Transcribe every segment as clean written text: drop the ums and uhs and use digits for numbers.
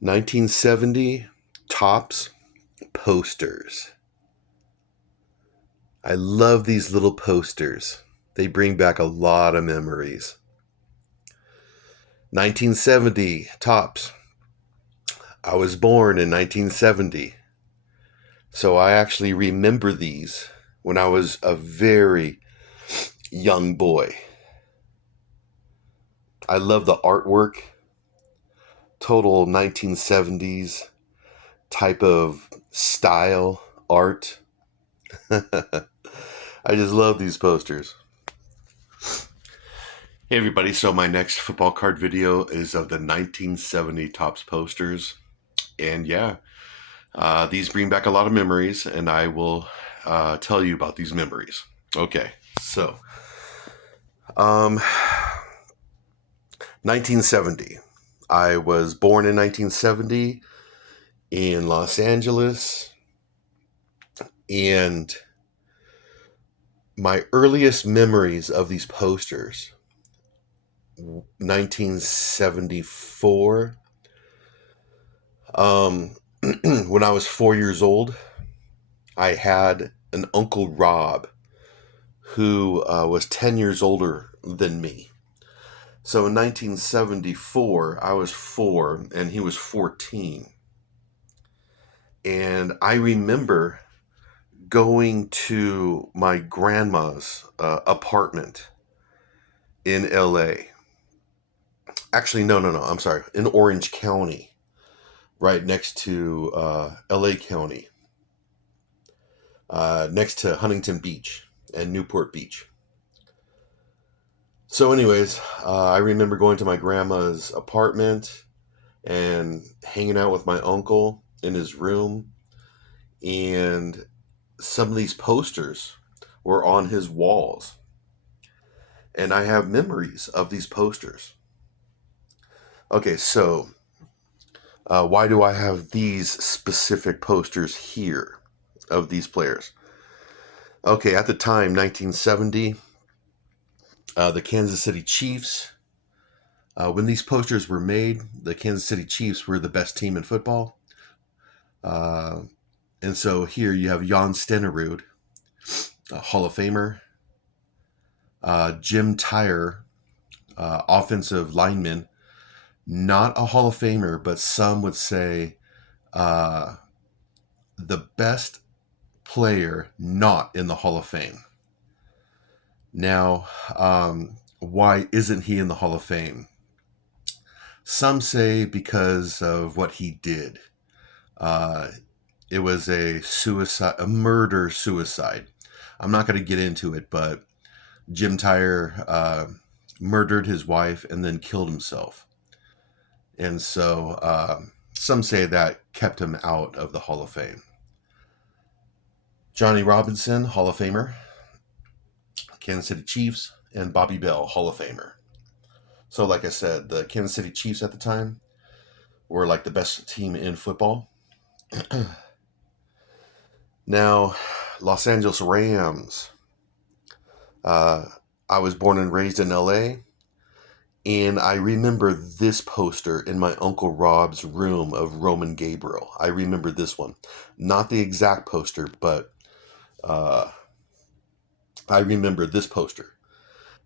1970 Topps posters. I love these little posters. They bring back a lot of memories. 1970 Topps. I was born in 1970. So I actually remember these when I was a very young boy. I love the artwork. Total 1970s type of style art. I just love these posters. Hey everybody, so my next football card video is of the 1970 Topps posters. And yeah, these bring back a lot of memories, and I will tell you about these memories. Okay, so 1970. I was born in 1970 in Los Angeles, and my earliest memories of these posters, 1974, when I was 4 years old, I had an Uncle Rob who was 10 years older than me. So in 1974, I was 4 and he was 14. And I remember going to my grandma's apartment in LA. Actually, no, I'm sorry, in Orange County, right next to LA County, next to Huntington Beach and Newport Beach. So anyways, I remember going to my grandma's apartment and hanging out with my uncle in his room, and some of these posters were on his walls. And I have memories of these posters. Okay, so why do I have these specific posters here of these players? Okay, at the time, 1970, the Kansas City Chiefs. When these posters were made, the Kansas City Chiefs were the best team in football. And so here you have Jan Stenerud, a Hall of Famer. Jim Tyre, offensive lineman, not a Hall of Famer, but some would say the best player not in the Hall of Fame. Now, why isn't he in the Hall of Fame? Some say because of what he did. It was a murder-suicide. I'm not going to get into it, but Jim Tyre murdered his wife and then killed himself. And so some say that kept him out of the Hall of Fame. Johnny Robinson, Hall of Famer. Kansas City Chiefs, and Bobby Bell, Hall of Famer. So like I said, the Kansas City Chiefs at the time were like the best team in football. Now, Los Angeles Rams. I was born and raised in LA, and I remember this poster in my Uncle Rob's room of Roman Gabriel. I remember this one. Not the exact poster, but I remember this poster.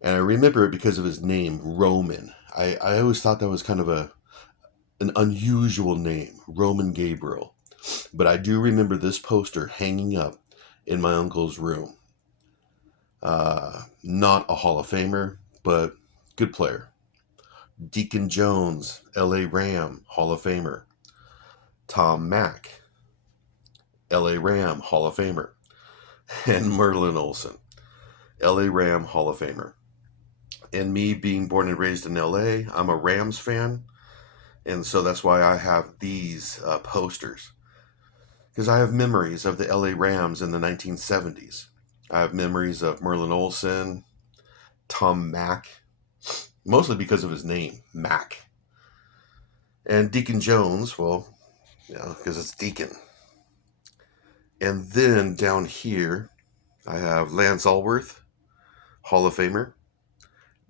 And I remember it because of his name, Roman. I always thought that was kind of an unusual name, Roman Gabriel. But I do remember this poster hanging up in my uncle's room. Not a Hall of Famer, but good player. Deacon Jones, LA Ram, Hall of Famer. Tom Mack, LA Ram, Hall of Famer. And Merlin Olsen, LA Ram, Hall of Famer. And me being born and raised in LA, I'm a Rams fan. And so that's why I have these posters. Because I have memories of the LA Rams in the 1970s. I have memories of Merlin Olsen, Tom Mack, mostly because of his name, Mack. And Deacon Jones, well, because it's Deacon. And then down here, I have Lance Alworth, Hall of Famer,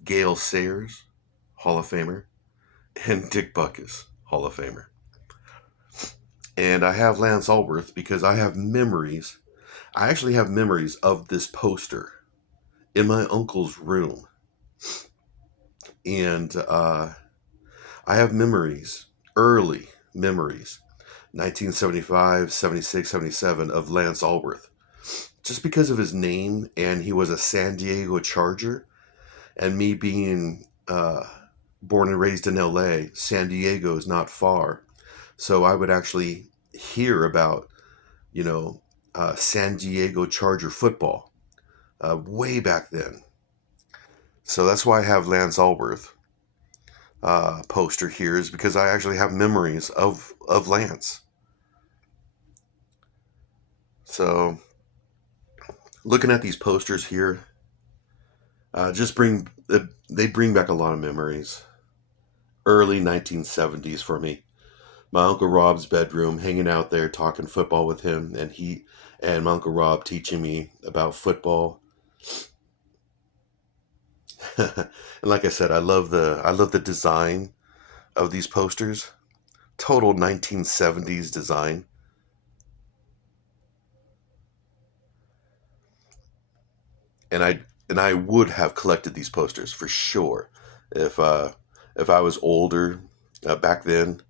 Gale Sayers, Hall of Famer, and Dick Butkus, Hall of Famer. And I have Lance Alworth because I have memories. I actually have memories of this poster in my uncle's room. And I have memories, early memories, 1975, 76, 77, of Lance Alworth. Just because of his name, and he was a San Diego Charger, and me being born and raised in LA, San Diego is not far. So I would actually hear about, you know, San Diego Charger football way back then. So that's why I have Lance Alworth poster here, is because I actually have memories of Lance. So looking at these posters here, just they bring back a lot of memories. Early 1970s for me. My Uncle Rob's bedroom, hanging out there talking football with him, and my Uncle Rob teaching me about football. And like I said, I love the design of these posters. Total 1970s design. And I would have collected these posters for sure if if I was older back then.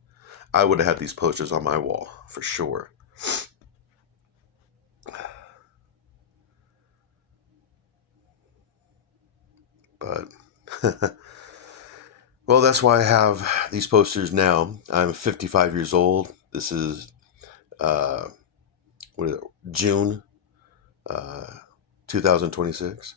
I would have had these posters on my wall for sure. But well, that's why I have these posters now. I'm 55 years old. This is uh, what is it, June uh, 2026.